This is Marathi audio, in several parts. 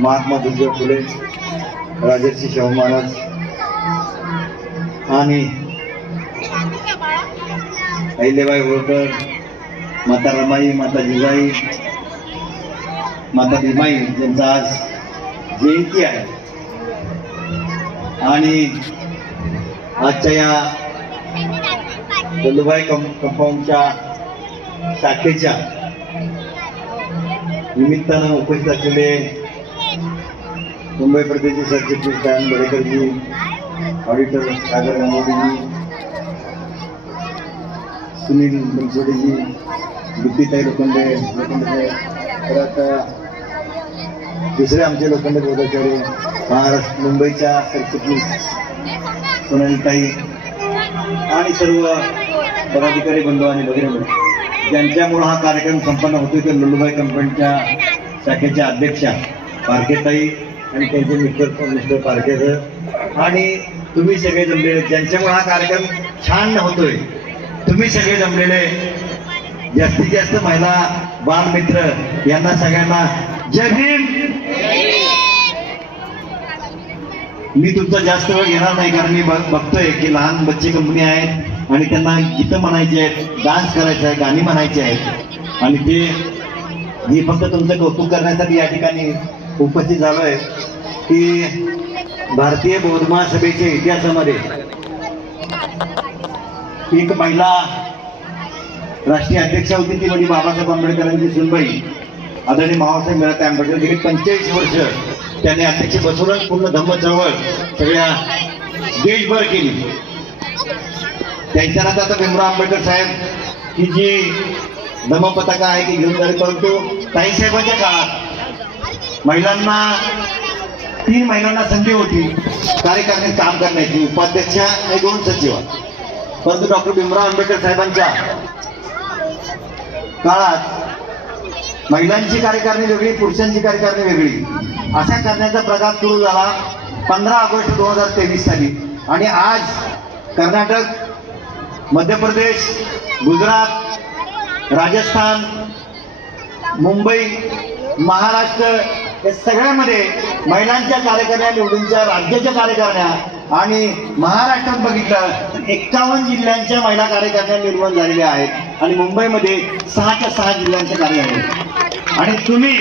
महात्मा ज्योतिबा फुले, राजर्षी शाहू महाराज आणि अहिल्याबाई होळकर, माता रमाई, माता जिजाई, माता भीमाई यांचा आज जयंती आहे. आणि आजच्या या दलुभाई कंपाऊंडच्या शाखेच्या निमित्तानं उपस्थित असलेले मुंबई प्रदेशचे सरचिटणीस दयानंद बडेकरजी, ऑडिटर सागर गंगोलीजी, सुनील बनसोडेजी, बुद्धिताई लोखंडे, परत दुसरे आमचे लोखंडे बोधाचार्य, महाराष्ट्र मुंबईच्या सरचिटणीस सोनालीताई आणि सर्व पदाधिकारी बंधू आणि भगिनी ज्यांच्यामुळे हा कार्यक्रम संपन्न होतोय ते लुलूभाई कंपनीच्या शाखेच्या अध्यक्षा पारखेताई आणि त्यांचे मिस्टर पारखे सर आणि तुम्ही सगळे जमलेले ज्यांच्यामुळे हा कार्यक्रम छान होतोय, तुम्ही सगळे जमलेले जास्तीत जास्त महिला बालमित्र यांना सगळ्यांना जय भीम. मी तुमचा जास्त वेळ घेणार नाही कारण मी बघतोय की लहान बच्चे कंपनी आहेत आणि त्यांना गीतं म्हणायची आहेत, डान्स करायचं आहे, गाणी म्हणायची आहेत आणि ते मी फक्त तुमचं कौतुक करण्यासाठी या ठिकाणी उपस्थित झालोय की भारतीय बौद्ध महासभेच्या इतिहासामध्ये एक महिला राष्ट्रीय अध्यक्षा होती ती म्हणजे बाबासाहेब आंबेडकरांची सुनबाई आदरणीय माबासाहेब मिळत आंबेडकर. गेली 45 वर्ष त्यांनी अध्यक्ष बसूनच पूर्ण धम्म चळवळ सगळ्या देशभर केली. त्यांच्यानंतर आता भीमराव आंबेडकर साहेब ही जी धम्म पताका आहे ती घेऊन झाली, परंतु ताईसाहेबांच्या काळात महिलांना 3 महिलांना संधी होती कार्यकारिणीत काम करण्याची, उपाध्यक्ष आणि 2 सचिव. परंतु डॉक्टर भीमराव आंबेडकर साहेबांच्या काळात महिलांची कार्यकारिणी वेगळी, पुरुषांची कार्यकारिणी वेगळी अशा करण्याचा प्रघात सुरू झाला 15 ऑगस्ट 2023 साली. आणि आज कर्नाटक, मध्य प्रदेश, गुजरात, राजस्थान, मुंबई, महाराष्ट्र या सगळ्यामध्ये महिलांच्या कार्यकारिण्या निवडूनच्या राज्याच्या कार्यकारिण्या आणि महाराष्ट्रात बघितलं 51 जिल्ह्यांच्या महिला कार्यकारिण्या निर्माण झालेल्या आहेत आणि मुंबईमध्ये 6च्या 6 जिल्ह्यांच्या कार्यकारिण्या. आणि तुम्ही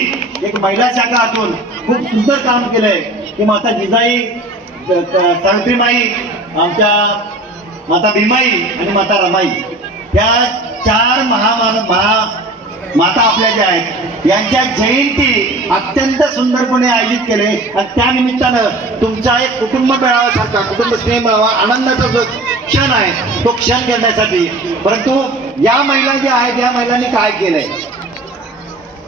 एक महिला शाखा असून खूप सुंदर काम केलंय की माता जिजाई, सावित्रीमाई, आमच्या माता भीमाई आणि माता रमाई त्या 4 माता आपल्या ज्या आहेत यांच्या जयंती अत्यंत सुंदरपणे आयोजित केले आणि त्या निमित्तानं तुमचा एक कुटुंब मेळाव्यासारखा, कुटुंब स्नेह मेळावा, आनंदाचा जो क्षण आहे तो क्षण घेण्यासाठी. परंतु या महिला ज्या आहेत या महिलांनी काय केलंय,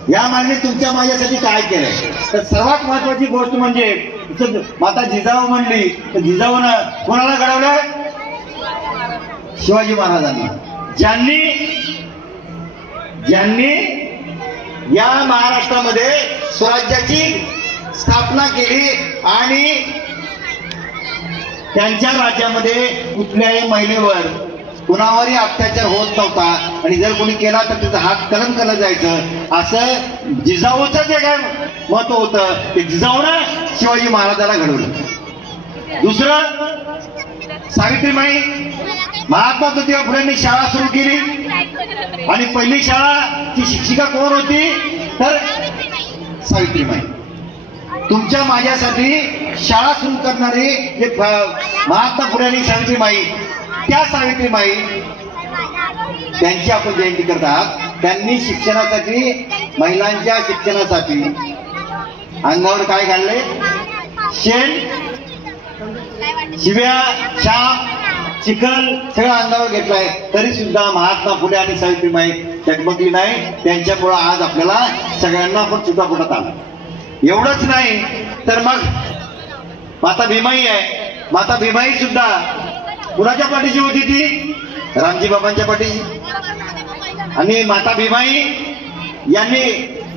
या महिलांनी तुमच्या माझ्यासाठी काय केलंय, तर सर्वात महत्वाची गोष्ट म्हणजे माता जिजाऊ म्हणली तर जिजाऊनं कोणाला घडवलं? शिवाजी महाराजांना, ज्यांनी या महाराष्ट्रामध्ये स्वराज्याची स्थापना केली आणि त्यांच्या राज्यामध्ये कुठल्याही महिलेवर कुणावरही अत्याचार होत नव्हता आणि जर कोणी केला तर त्याचा हात कलंकलं जायचं असं जिजाऊचं जे काय महत्व होतं ते जिजाऊनं शिवाजी महाराजाला घडवलं. दुसरं, सावित्रीबाई महात्मा ज्योतिबा फुलेंनी शाळा सुरू केली आणि पहिली शाळाची शिक्षिका कोण होती तर सावित्रीबाई. तुमच्या माझ्यासाठी शाळा सुरू करणारी जे महात्मा फुले आणि सावित्रीबाई, त्या सावित्रीबाई त्यांची आपण जयंती करतात. त्यांनी शिक्षणासाठी, महिलांच्या शिक्षणासाठी अंगावर काय घालले? शेण, शिव्या, शाप, चिखल सगळं अंगावर घेतलाय. तरी सुद्धा महात्मा फुले आणि सावित्रीबाई डगमगली नाही. त्यांच्यामुळे आज आपल्याला सगळ्यांना आपण सुटापुटात आलं. एवढंच नाही तर मग माता भीमाई आहे. माता भीमाई सुद्धा कुणाच्या पाठीशी होती? ती रामजी बाबांच्या पाठीशी. आणि माता भीमाई यांनी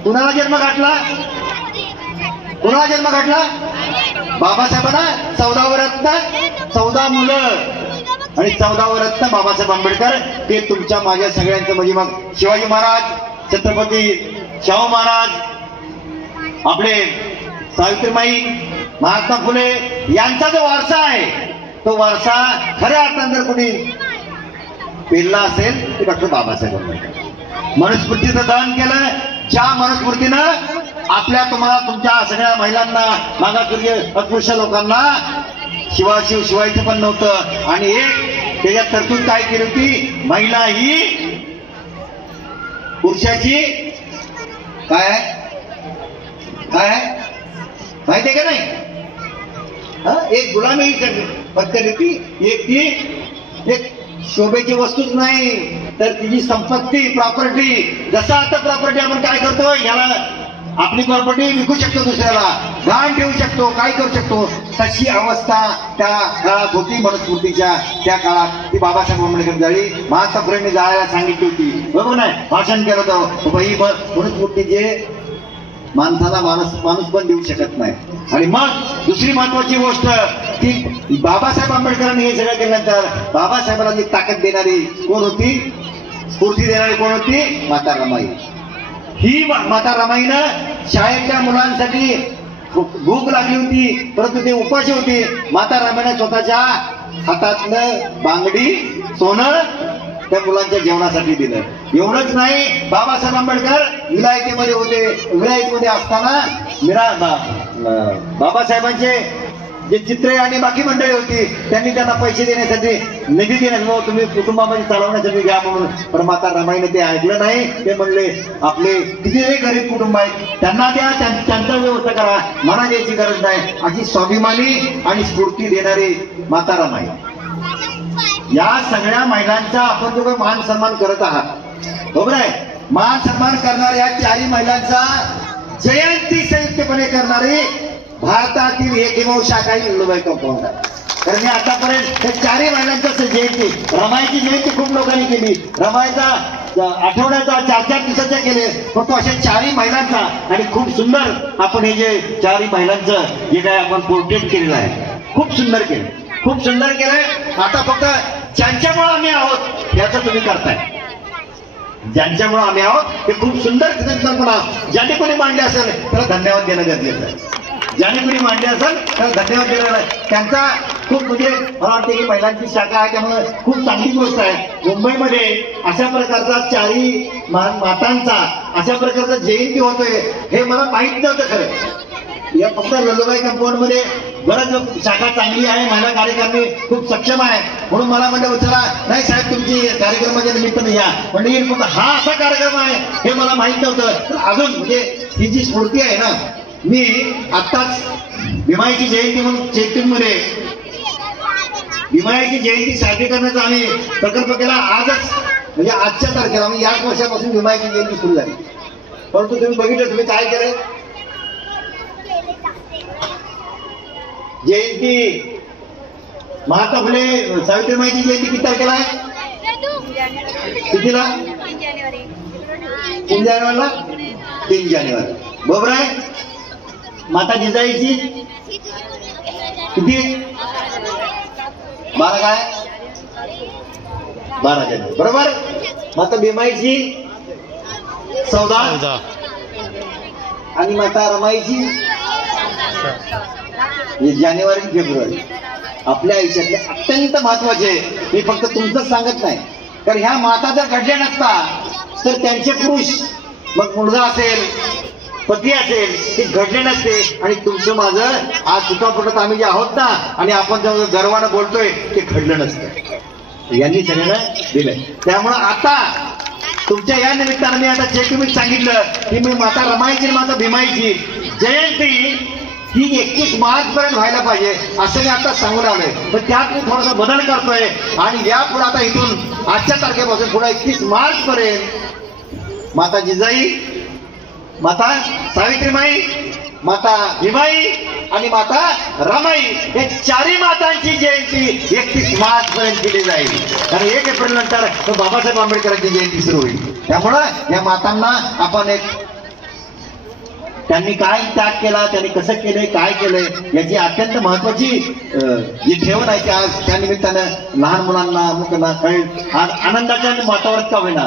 कुणाला जन्म घातला? कुणाला जन्म घातला? बाबासाहेबांना 14 रत्न, 14 मुलं आणि 14 रत्न बाबासाहेब आंबेडकर. ते तुमच्या माझ्या सगळ्यांचं म्हणजे मग शिवाजी महाराज, छत्रपती शाहू महाराज, आपले सावित्रीबाई, महात्मा फुले यांचा जो वारसा आहे तो वारसा खऱ्या अर्थाने जर कोणी पेरला असेल ते डॉक्टर बाबासाहेब आंबेडकर. मनुस्मृतीचं दहन केलं, ज्या मनुस्मृतीनं आपल्या तुम्हाला तुमच्या सगळ्या महिलांना, मागासवर्गीय अस्पृश्य लोकांना शिवाशिव शिवायचं पण नव्हतं. आणि एक त्याच्यात तरतूद काय केली होती, महिला ही पुरुषाची काय काय माहिती आहे का नाही, एक गुलामी पत्करली ती. एक ती एक शोभेची वस्तूच नाही तर तिची संपत्ती, प्रॉपर्टी. जसं आता प्रॉपर्टी आपण काय करतो, याला आपली प्रॉपर्टी विकू शकतो, दुसऱ्याला गहाण ठेवू शकतो, काय करू शकतो, तशी अवस्था त्या काळात होती. मनुस्मृतीच्या त्या काळात ती बाबासाहेब आंबेडकर जाळी महात्मा फुलेंनी जाळायला सांगितली होती, बरोबर नाही, भाषण केलं होतं. बाई मनुस्मृतीचे माणसाला माणूस पण देऊ शकत नाही. आणि मग दुसरी महत्वाची गोष्ट की बाबासाहेब आंबेडकरांनी हे सगळं केल्यानंतर बाबासाहेबांना जी ताकद देणारी कोण होती, स्फूर्ती देणारी कोण होती, माता रमाई. ही माता रमाईनं शाळेतल्या मुलांसाठी भूक लागली होती परंतु ते उपाशी होती. माता रमाईने स्वतःच्या हातातलं बांगडी सोनं त्या मुलांच्या जेवणासाठी दिलं. एवढंच नाही, बाबासाहेब आंबेडकर विलायतेमध्ये होते. विलायतेमध्ये असताना बाबासाहेबांचे जे चित्रे आणि बाकी मंडळी होती त्यांनी त्यांना पैसे देण्यासाठी, निधी देण्यासाठी, तुम्ही कुटुंबामध्ये चालवण्यासाठी घ्या म्हणून. पण माता रमाईने ते ऐकलं नाही. ते म्हणले आपले कितीही गरीब कुटुंब आहेत त्यांना द्या, त्यांचा व्यवस्था करा, मला द्यायची गरज नाही. अशी स्वाभिमानी आणि स्फूर्ती देणारी माता रमाई. या सगळ्या महिलांचा आपण जो काही मान सन्मान करत आहात, बरोबर आहे, मान सन्मान करणाऱ्या या चारही महिलांचा जयंती संयुक्तपणे करणारी भारतातील एकमेव शाखा ही लुलूबाई कंपाऊंड आहे. कारण मी आतापर्यंत हे चारही महिलांचा जयंती, रमाईची जयंती खूप लोकांनी केली, रमाईचा आठवड्याचा 4-4 दिवसाच्या केले, पण तो अशा चारही महिलांचा. आणि खूप सुंदर आपण हे जे चारही महिलांचं जे काय आपण पोर्ट्रेट केलेलं आहे, खूप सुंदर केलं, खूप सुंदर केलंय. आता फक्त ज्यांच्यामुळे आम्ही आहोत याचं तुम्ही करताय, ज्यांच्यामुळे आम्ही आहोत ते खूप सुंदर कल्पना ज्याने कोणी मांडले असेल त्याला धन्यवाद देणं गरजेचं आहे. ज्याने कोणी मांडले असेल त्याला धन्यवाद देणं आहे. त्यांचा खूप म्हणजे मला वाटतं की महिलांची शाखा आहे त्यामुळे खूप चांगली गोष्ट आहे. मुंबईमध्ये अशा प्रकारचा चारही मातांचा अशा प्रकारचा जयंती होतोय हे मला माहित नव्हतं खरं. या फक्त लुलूबाई कंपाऊंड मध्ये बरंच शाखा चांगली आहे, महिला कार्यकर्ते खूप सक्षम आहे म्हणून मला म्हणलं चला नाही साहेब तुमची कार्यक्रमाच्या निमित्ताने या. म्हणजे फक्त हा असा कार्यक्रम आहे हे मला माहित नव्हतं. अजून म्हणजे ही जी स्फूर्ती आहे ना, मी आत्ताच भीमाईची जयंती म्हणून चैतन्यमध्ये भीमाईची जयंती साजरी करण्याचा आम्ही प्रकल्प केला. आजच म्हणजे आजच्या तारखेला आम्ही याच वर्षापासून भीमाईची जयंती सुरू झाली. परंतु तुम्ही बघितलं तुम्ही काय केलंय, जयंती महात्मा फुले सावित्रीबाईंची जयंती किती तारखेला आहे, कितीला, 3 जानेवारीला, 3 जानेवारी बरोबर आहे. माता जिजाईची किती, 12 काय, 12 जानेवारी बरोबर. माता भीमाईची 14 आणि माता रमाईची जानेवारी फेब्रुवारी. आपल्या आयुष्यातले अत्यंत महत्वाचे. मी फक्त तुमचंच सांगत नाही, कारण ह्या माता जर घडल्या नसता तर त्यांचे पुरुष, मग मुलगा असेल, पती असेल, ते घडले नसते. आणि तुमचं माझं आज सुखापोटात आम्ही जे आहोत ना आणि आपण जेव्हा गर्वानं बोलतोय ते घडलं नसतं, यांनी सगळ्यांना दिलंय. त्यामुळं आता तुमच्या या निमित्तानं मी आता चेटुमीत सांगितलं की मी माता रमाईची माता भीमाईची जयंती ही 31 मार्च पर्यंत व्हायला पाहिजे असं मी आता सांगून आलोय. पण त्यात मी थोडासा बदल करतोय आणि यापुढे आता इथून आजच्या तारखेपासून पुढे 31 मार्च पर्यंत माता जिजाई, माता सावित्रीबाई, माता भीमाई आणि माता रमाई हे चारही मातांची जयंती 31 मार्च पर्यंत केली जाईल. कारण 1 एप्रिल नंतर बाबासाहेब आंबेडकरांची जयंती सुरू होईल. त्यामुळं या मातांना आपण एक त्यांनी काय त्याग केला, त्यांनी कसं केलंय, काय केलंय याची अत्यंत महत्वाची जी ठेवण आहे ती आज त्या निमित्तानं लहान मुलांना मुलांना कळेल. आज आनंदाच्या वातावरणात का होईना,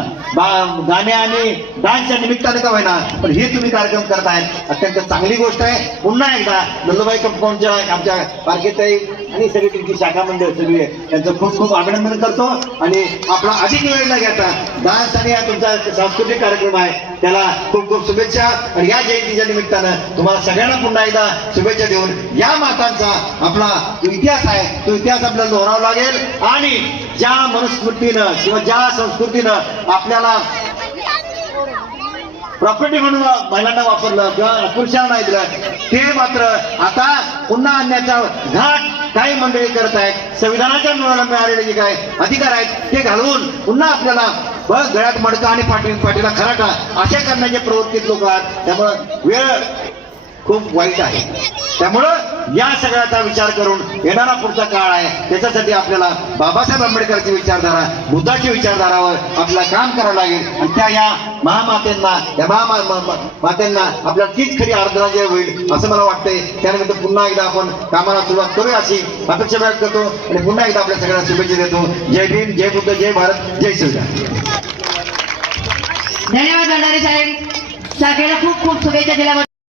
गाणे आणि डान्सच्या निमित्ताने का होईना, पण हे तुम्ही कार्यक्रम करताय अत्यंत चांगली गोष्ट आहे. पुन्हा एकदा नंदुबाई कंपाऊंडच्या आमच्या पारखेताई आणि सगळी तुमची शाखा मंडळ सगळी त्यांचं खूप खूप अभिनंदन करतो. आणि आपला अधिक वेळ न घेता डान्स आणि हा तुमचा सांस्कृतिक कार्यक्रम आहे त्याला खूप खूप शुभेच्छा. आणि या जयंतीच्या निमित्तानं तुम्हाला सगळ्यांना पुन्हा एकदा शुभेच्छा देऊन या मातांचा आपला जो इतिहास आहे तो इतिहास आपल्याला दोहरावा लागेल. आणि ज्या मनुस्मृतीनं किंवा ज्या संस्कृतीनं आपल्याला प्रॉपर्टी म्हणून महिलांना वापरलं किंवा पुरुषांना नाही दिलं, ते मात्र आता पुन्हा आणण्याचा घाट काही मंडळी करत आहेत. संविधानाच्या मिळालेले जे काय अधिकार आहेत ते घालवून पुन्हा आपल्याला गळ्यात मडका आणि पाठीला खराटा अशा करण्याच्या प्रवृत्तीत लोक आहेत. त्यामुळं वेळ खूप वाईट आहे. त्यामुळं या सगळ्याचा विचार करून येणारा पुढचा काळ आहे त्याच्यासाठी आपल्याला बाबासाहेब आंबेडकरची विचारधारा, बुद्धाची विचारधारावर आपल्याला काम करावं लागेल. आणि त्या या महामातेंना, या मातेंना आपल्याला तीच खरी आराधना होईल असं मला वाटतंय. त्यानिमित्त पुन्हा एकदा आपण कामाला सुरुवात करूया अशी अपेक्षा व्यक्त करतो आणि पुन्हा एकदा आपल्या सगळ्यांना शुभेच्छा देतो. जय भीम, जय बुद्ध, जय भारत, जय शिवराय. धन्यवाद भंडारे साहेब. शाखेला खूप खूप शुभेच्छा दिल्याबद्दल.